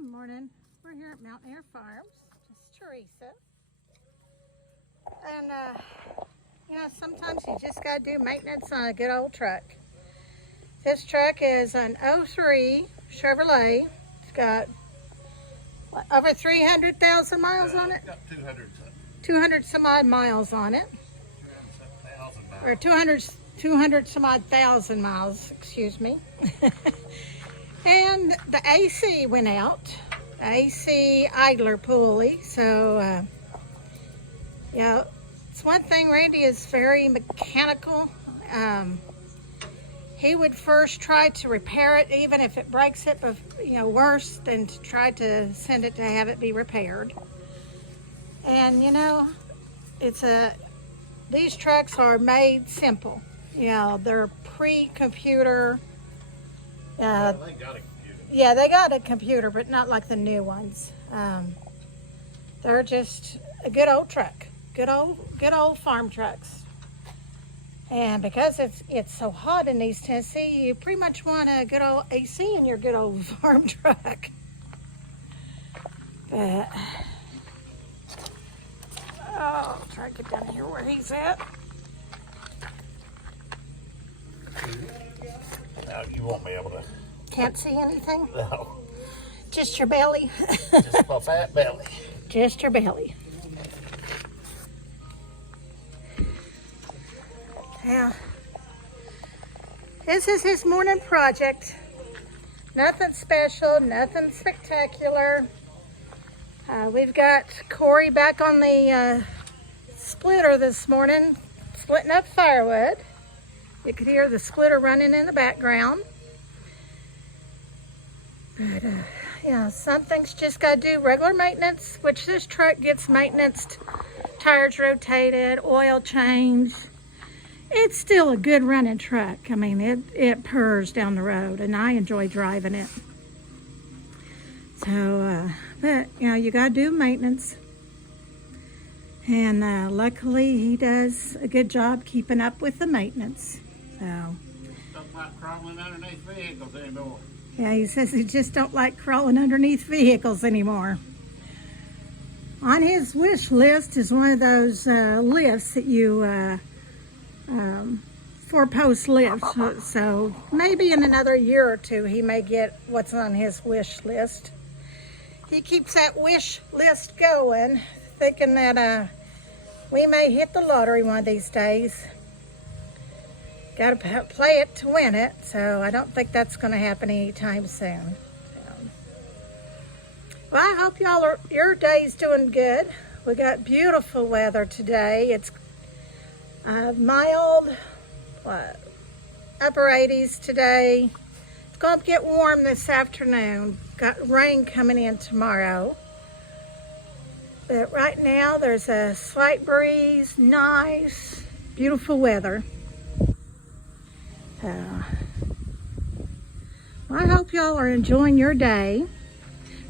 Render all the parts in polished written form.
Good morning. We're here at Mountain Air Farms. Just Teresa. And, you know, sometimes you just got to do maintenance on a good old truck. This truck is an 03 Chevrolet. It's got what, over 300,000 miles on it? Got 200 something. 200 some odd miles on it. 200 Or 200 some odd thousand miles, excuse me. And the AC went out. The AC idler pulley. So, yeah, it's one thing. Randy is very mechanical. He would first try to repair it, even if it breaks it, but you know, worse than to try to send it to have it be repaired. And you know, these trucks are made simple. You know, they're pre-computer. They got a computer. Yeah, they got a computer, but not like the new ones. They're just a good old truck, good old farm trucks. And because it's so hot in East Tennessee, you pretty much want a good old AC in your good old farm truck. But I'll try to get down here where he's at. Now you won't be able to. Can't see anything? No. Just your belly? Just my fat belly. Just your belly. Yeah. This is his morning project. Nothing special, nothing spectacular. We've got Corey back on the splitter this morning, splitting up firewood. You could hear the splitter running in the background. But, yeah, some things just got to do regular maintenance, which this truck gets maintenance, tires rotated, oil changed. It's still a good running truck. I mean, it purrs down the road, and I enjoy driving it. So, but, you know, you got to do maintenance. And luckily, he does a good job keeping up with the maintenance. So. Don't like crawling underneath vehicles anymore. Yeah, he says he just don't like crawling underneath vehicles anymore. On his wish list is one of those lifts that you, 4-post lifts. So maybe in another year or two he may get what's on his wish list. He keeps that wish list going, thinking that we may hit the lottery one of these days. Got to play it to win it, so I don't think that's going to happen anytime soon. So. Well, I hope your day's doing good. We got beautiful weather today. It's mild, upper 80s today. It's going to get warm this afternoon. Got rain coming in tomorrow. But right now there's a slight breeze, nice, beautiful weather. Well, I hope y'all are enjoying your day.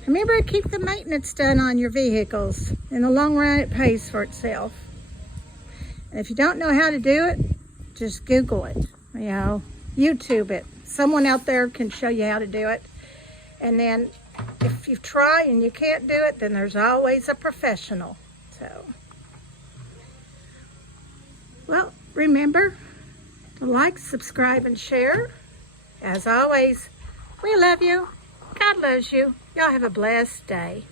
Remember to keep the maintenance done on your vehicles. In the long run, it pays for itself. And if you don't know how to do it, just Google it. You know, YouTube it. Someone out there can show you how to do it. And then if you try and you can't do it, then there's always a professional. So, well, remember to like, subscribe, and share. As always, we love you. God loves you. Y'all have a blessed day.